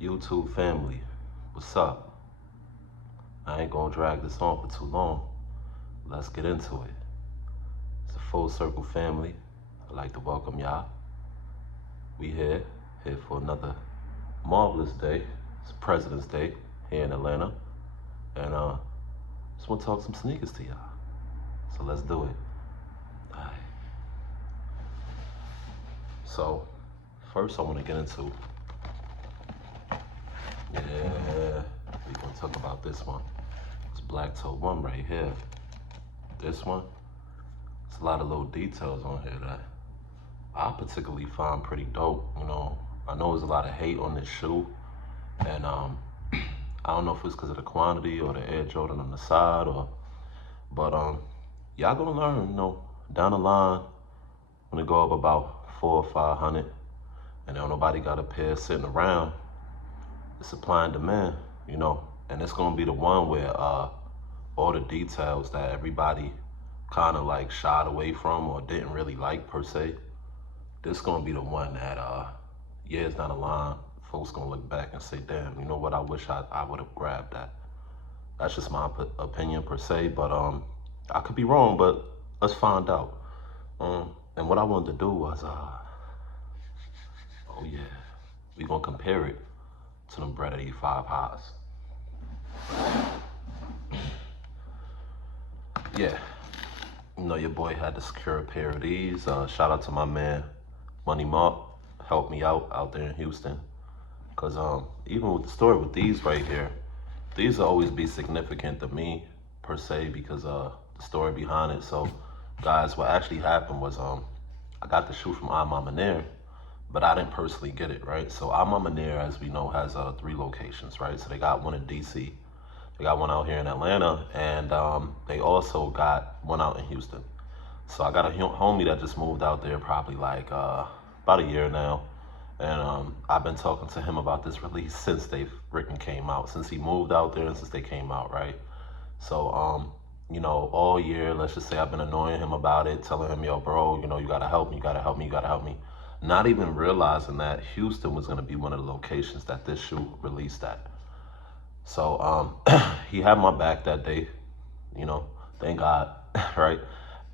YouTube family, what's up? I ain't gonna drag this on for too long. Let's get into it. It's a full circle family. I'd like to welcome y'all. We here for another marvelous day. It's President's Day here in Atlanta. And just wanna talk some sneakers to y'all. So let's do it. Alright. So first I wanna get into, we're gonna talk about this one. This black toe one right here. This one, there's a lot of little details on here that I particularly find pretty dope. I know there's a lot of hate on this shoe, and I don't know if it's because of the quantity or the Air Jordan on the side, but y'all gonna learn, down the line when it go up about 400 or 500, and don't nobody got a pair sitting around. It's supply and demand, and it's gonna be the one where all the details that everybody kind of like shied away from or didn't really like per se. This gonna be the one that years down the line, folks gonna look back and say, damn, you know what, I wish I would have grabbed that. That's just my opinion per se, but I could be wrong, but let's find out. And what I wanted to do was, oh yeah, we gonna compare it to them bred 85 highs. Yeah, your boy had to secure a pair of these. Shout out to my man, Money Mark, helped me out there in Houston. Cause even with the story with these right here, these will always be significant to me per se because the story behind it. So guys, what actually happened was I got the shoe from Mama Nair, but I didn't personally get it, right? So Mama Nair, as we know, has 3 locations, right? So they got one in DC, they got one out here in Atlanta, and they also got one out in Houston. So I got a homie that just moved out there probably like about a year now. And I've been talking to him about this release since they freaking came out, since he moved out there and since they came out, right? So, all year, let's just say I've been annoying him about it, telling him, yo, bro, you gotta help me, you gotta help me, you gotta help me. Not even realizing that Houston was gonna be one of the locations that this shoe released at. So he had my back that day, thank God, right?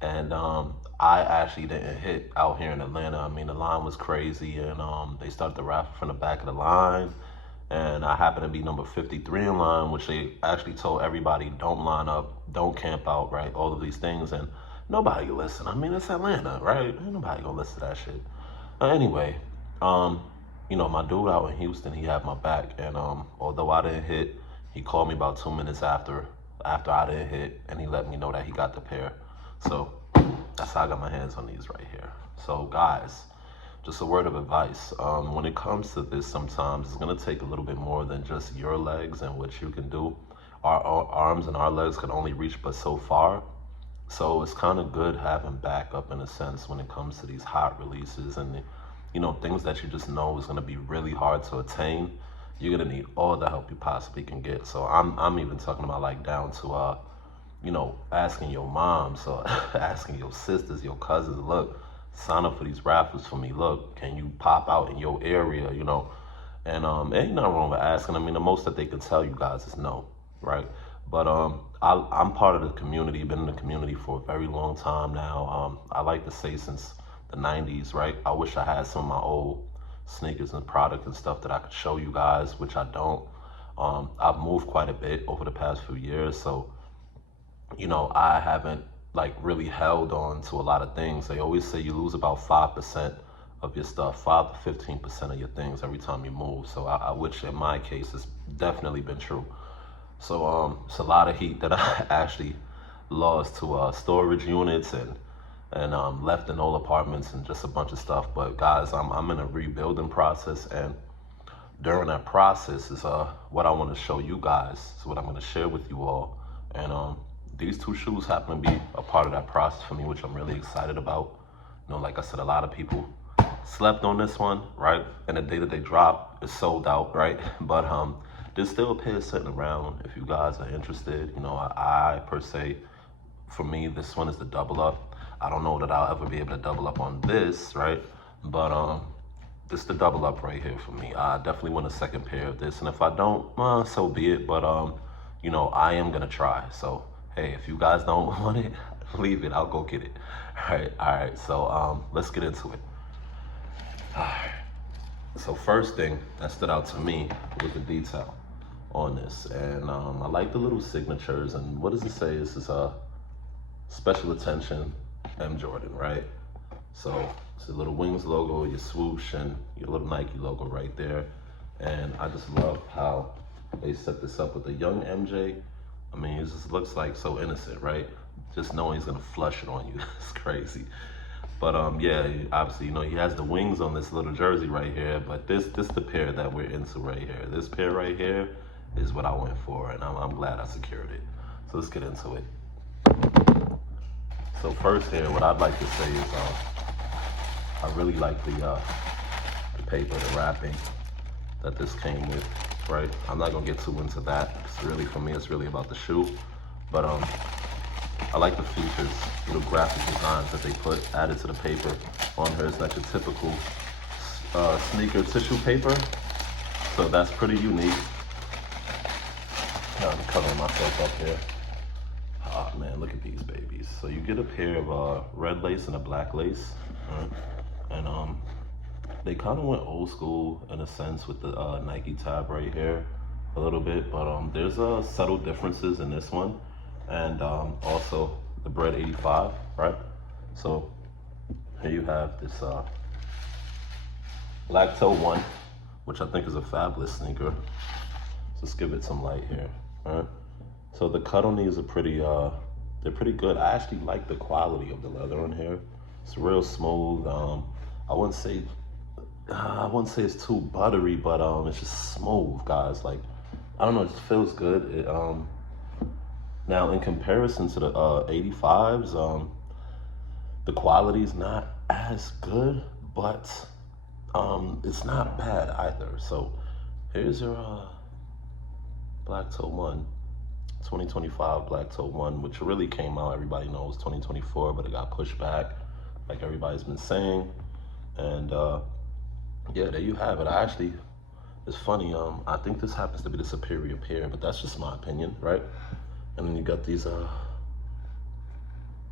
And I actually didn't hit out here in Atlanta. I mean, the line was crazy, and they started the raffle from the back of the line, and I happened to be number 53 in line, which they actually told everybody, don't line up, don't camp out, right? All of these things, and nobody listened. I mean, it's Atlanta, right? Ain't nobody gonna listen to that shit. Anyway, my dude out in Houston, he had my back, and although I didn't hit, he called me about 2 minutes after I didn't hit, and he let me know that he got the pair. So that's how I got my hands on these right here. So guys, just a word of advice. When it comes to this, sometimes it's gonna take a little bit more than just your legs and what you can do. Our arms and our legs can only reach but so far. So it's kind of good having backup in a sense when it comes to these hot releases and things that you just know is gonna be really hard to attain. You're gonna need all the help you possibly can get. So I'm even talking about like down to asking your moms or asking your sisters, your cousins, look, sign up for these raffles for me. Look, can you pop out in your area, And ain't nothing wrong with asking. I mean, the most that they can tell you guys is no, right? But I'm part of the community, been in the community for a very long time now. I like to say since the 90s, right? I wish I had some of my old sneakers and product and stuff that I could show you guys, which I don't. I've moved quite a bit over the past few years, so I haven't like really held on to a lot of things. They always say you lose about 5% of your stuff, 5 to 15% of your things every time you move. So which in my case has definitely been true. So it's a lot of heat that I actually lost to storage units and left in old apartments and just a bunch of stuff. But guys, I'm in a rebuilding process, and during that process is what I want to show you guys. So what I'm going to share with you all, and these 2 shoes happen to be a part of that process for me, which I'm really excited about. Like I said, a lot of people slept on this one, right? And the day that they drop, it's sold out, right? But there's still a pair sitting around if you guys are interested. I per se, for me, this one is the double up. I don't know that I'll ever be able to double up on this, right? But this the double up right here for me. I definitely want a second pair of this, and if I don't, so be it. But you know, I am gonna try. So hey, if you guys don't want it, leave it. I'll go get it. All right. So let's get into it. All right. So first thing that stood out to me was the detail on this, and I like the little signatures. And what does it say? This is a special attention M Jordan, right? So it's a little wings logo, your swoosh, and your little Nike logo right there. And I just love how they set this up with a young MJ. I mean, it just looks like so innocent, right? Just knowing he's gonna flush it on you, it's crazy. But yeah, obviously, you know, he has the wings on this little jersey right here, but this the pair that we're into right here. This pair right here is what I went for, and I'm glad I secured it. So let's get into it. So first here, what I'd like to say is I really like the paper, the wrapping that this came with, right? I'm not gonna get too into that. It's really, for me, it's really about the shoe. But I like the features, little graphic designs that they put added to the paper on here. It's like a typical sneaker tissue paper. So that's pretty unique. I'm covering myself up here. Oh man, look at these babies. So you get a pair of red lace and a black lace. Right? And they kind of went old school in a sense with the Nike tab right here a little bit, but there's subtle differences in this one, and also the Bred 85, right? So here you have this black toe one, which I think is a fabulous sneaker. So let's give it some light here, right? So the cut on these are pretty, they're pretty good. I actually like the quality of the leather on here. It's real smooth. I wouldn't say it's too buttery, but it's just smooth, guys. Like, I don't know, it just feels good. It, now in comparison to the 85s, the quality is not as good, but it's not bad either. So here's your black toe one, 2025 black toe one, which really came out, everybody knows, 2024, but it got pushed back, like everybody's been saying. And yeah, there you have it. It's funny, I think this happens to be the superior pair, but that's just my opinion, right? And then you got these,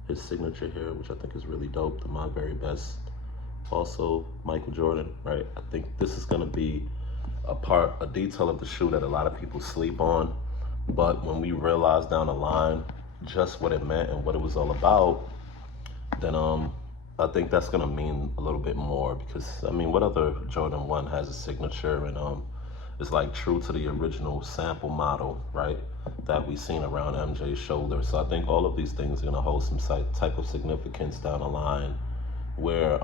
his signature here, which I think is really dope, the My Very Best. Also, Michael Jordan, right? I think this is gonna be a detail of the shoe that a lot of people sleep on, but when we realize down the line just what it meant and what it was all about, then I think that's gonna mean a little bit more, because I mean, what other Jordan 1 has a signature and it's like true to the original sample model, right? That we seen around MJ's shoulder. So I think all of these things are gonna hold some type of significance down the line where,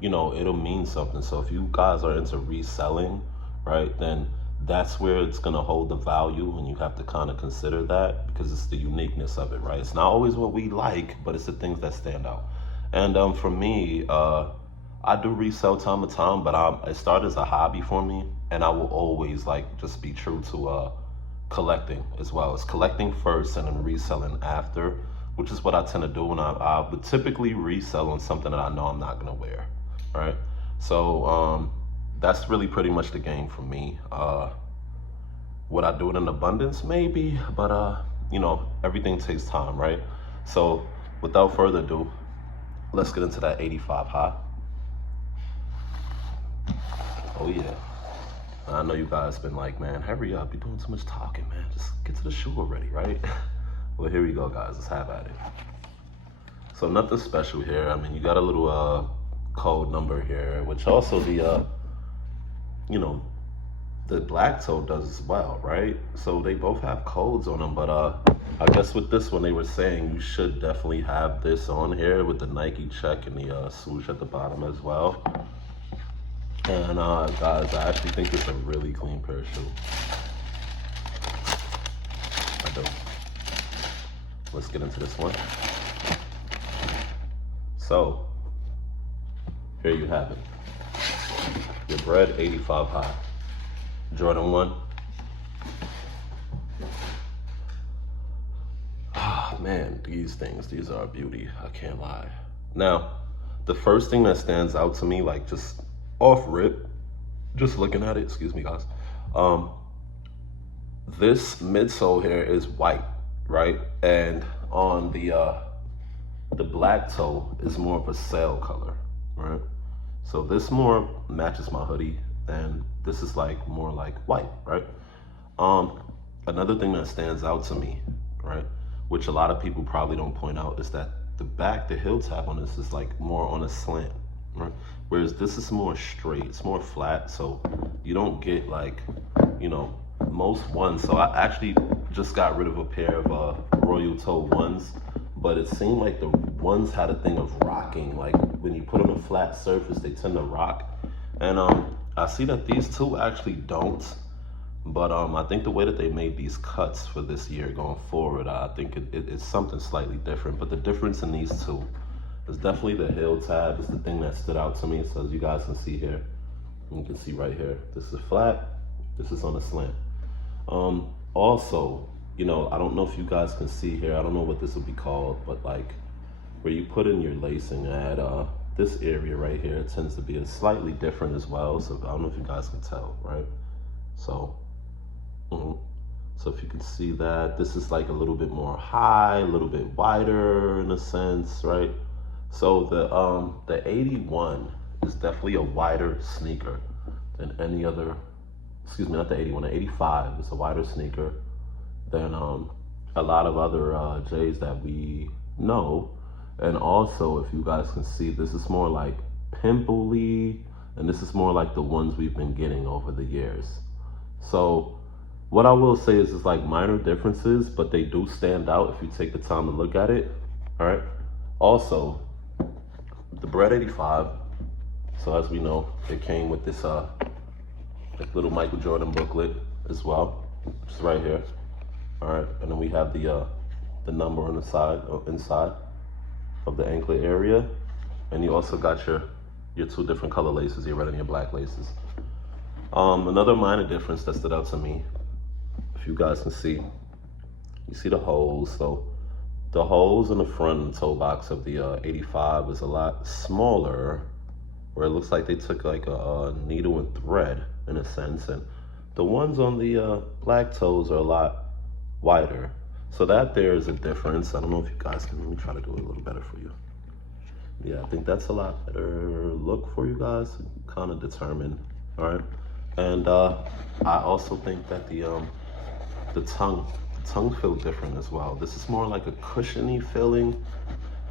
you know, it'll mean something. So if you guys are into reselling, right, then that's where it's gonna hold the value, and you have to kind of consider that, because it's the uniqueness of it, right? It's not always what we like, but it's the things that stand out. And for me, I do resell time to time, but it started as a hobby for me, and I will always like just be true to collecting as well. It's collecting first and then reselling after, which is what I tend to do. And I would typically resell on something that I know I'm not gonna wear, right? So that's really pretty much the game for me. Would I do it in abundance? Maybe, but you know, everything takes time, right? So without further ado, let's get into that 85 high. Oh yeah. I know you guys been like, man, hurry up, you're doing too much talking, man. Just get to the shoe already, right? Well, here we go, guys. Let's have at it. So nothing special here. I mean, you got a little code number here, which also the, you know, the black toe does as well, right? So they both have codes on them, but I guess with this one, they were saying you should definitely have this on here with the Nike check and the swoosh at the bottom as well. And guys, I actually think it's a really clean pair of shoes. I do. Let's get into this one. So, here you have it. Your Bred 85 high. Jordan 1. Ah, man, these are a beauty. I can't lie. Now, the first thing that stands out to me, like just off rip, just looking at it, excuse me guys, um, this midsole here is white, right? And on the black toe is more of a sail color, right? So this more matches my hoodie, and this is like more like white, right? Um, Another thing that stands out to me, right, which a lot of people probably don't point out, is that the back, the heel tab on this is like more on a slant, right? Whereas this is more straight, it's more flat, so you don't get like, you know, most ones. So I actually just got rid of a pair of royal toe ones, but it seemed like the ones had a thing of rocking. Like when you put on a flat surface, they tend to rock. And I see that these two actually don't. But I think the way that they made these cuts for this year going forward, I think it's something slightly different. But the difference in these two is definitely the heel tab is the thing that stood out to me. So as you guys can see here, you can see right here, this is flat, this is on a slant. Also, you know, I don't know if you guys can see here, I don't know what this would be called, but like where you put in your lacing at this area right here, it tends to be a slightly different as well. So I don't know if you guys can tell, right? So, so if you can see that, this is like a little bit more high, a little bit wider in a sense, right? So the 81 is definitely a wider sneaker than any other, excuse me, not the 81, the 85 is a wider sneaker than a lot of other J's that we know. And also, if you guys can see, this is more like pimply, and this is more like the ones we've been getting over the years. So what I will say is it's like minor differences, but they do stand out if you take the time to look at it. All right. Also, the Bred 85. So as we know, it came with this like little Michael Jordan booklet as well, which is right here. All right, and then we have the number on the side, inside of the anklet area, and you also got your two different color laces, your red and your black laces. Another minor difference that stood out to me, if you guys can see, you see the holes. So the holes in the front and toe box of the 85 is a lot smaller, where it looks like they took like a needle and thread in a sense, and the ones on the black toes are a lot wider. So that there is a difference. I don't know if you guys can, let me try to do it a little better for you. Yeah, I think that's a lot better look for you guys, kind of determine. All right, and I also think that the tongue feel different as well. This is more like a cushiony feeling,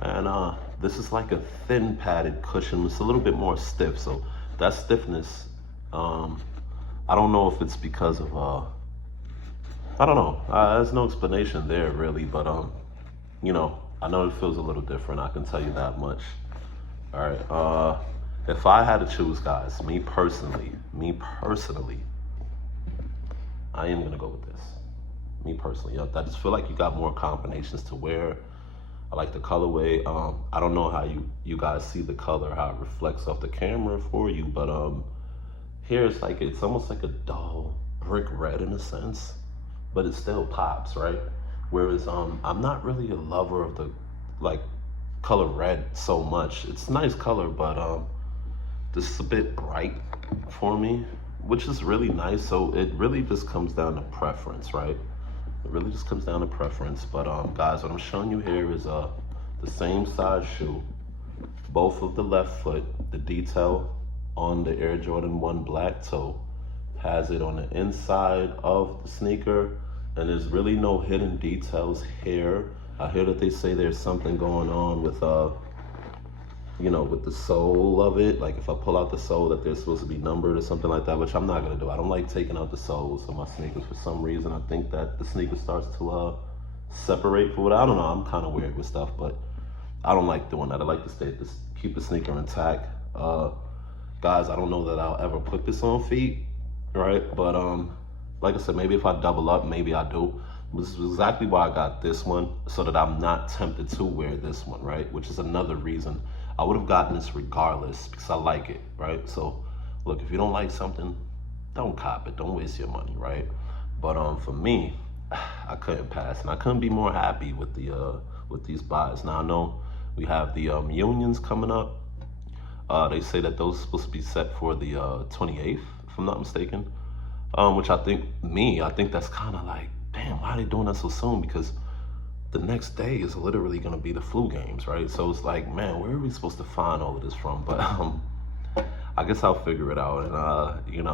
and this is like a thin padded cushion. It's a little bit more stiff, so that stiffness, I don't know if it's because of I don't know. There's no explanation there really, but you know, I know it feels a little different. I can tell you that much. All right. If I had to choose, guys, me personally, I am gonna go with this. Me personally, I just feel like you got more combinations to wear. I like the colorway. I don't know how you guys see the color, how it reflects off the camera for you, but here it's almost like a dull brick red in a sense, but it still pops, right? Whereas I'm not really a lover of the like color red so much. It's a nice color, but this is a bit bright for me, which is really nice. So it really just comes down to preference, right? It really just comes down to preference. But guys, what I'm showing you here is the same size shoe, both of the left foot. The detail on the Air Jordan 1 black toe has it on the inside of the sneaker, and there's really no hidden details here. I hear that they say there's something going on with you know, with the sole of it. Like if I pull out the sole, that they're supposed to be numbered or something like that, which I'm not gonna do. I don't like taking out the soles of my sneakers for some reason. I think that the sneaker starts to separate for what, I don't know. I'm kind of weird with stuff, but I don't like doing that. I like to keep the sneaker intact. Guys, I don't know that I'll ever put this on feet, right? But like I said, maybe if I double up, maybe I do. This is exactly why I got this one, so that I'm not tempted to wear this one, right? Which is another reason I would have gotten this regardless, because I like it, right? So look, if you don't like something, don't cop it, don't waste your money, right? But for me, I couldn't pass, and I couldn't be more happy with these buys. Now I know we have the unions coming up. They say that those are supposed to be set for the 28th, if I'm not mistaken. Which I think that's kind of like, damn, why are they doing that so soon? Because the next day is literally going to be the flu games, right? So it's like, man, where are we supposed to find all of this from? But I guess I'll figure it out, and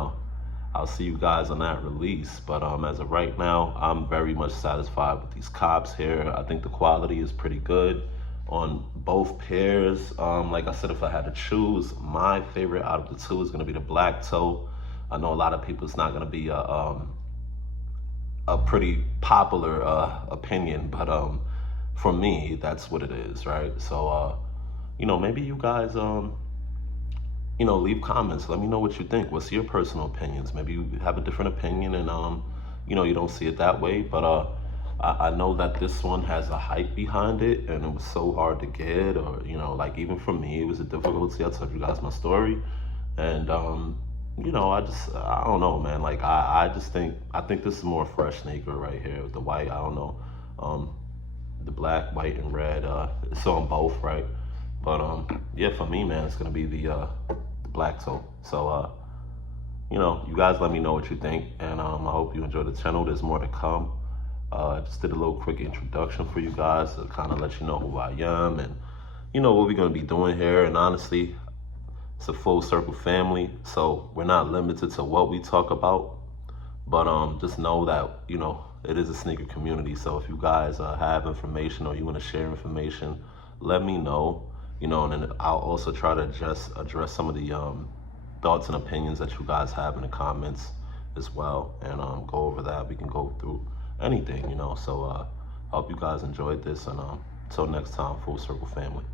I'll see you guys on that release. But as of right now, I'm very much satisfied with these cops here. I think the quality is pretty good on both pairs. Like I said, if I had to choose, my favorite out of the two is going to be the black toe. I know a lot of people, it's not going to be a pretty popular opinion, but for me, that's what it is, right? So maybe you guys leave comments. Let me know what you think. What's your personal opinions? Maybe you have a different opinion, and you don't see it that way. But I know that this one has a hype behind it, and it was so hard to get, or like even for me, it was a difficulty. I told you guys my story, and I don't know, man. Like I think this is more fresh sneaker right here with the white. I don't know, the black, white, and red. It's on both, right? But yeah, for me, man, it's gonna be the black toe. So you guys let me know what you think, and I hope you enjoy the channel. There's more to come. Just did a little quick introduction for you guys to kind of let you know who I am and what we're gonna be doing here. And honestly, it's a full circle family, so we're not limited to what we talk about. But just know that it is a sneaker community. So if you guys have information or you want to share information, let me know. And then I'll also try to just address some of the thoughts and opinions that you guys have in the comments as well, and go over that. We can go through anything, So I hope you guys enjoyed this, and until next time, full circle family.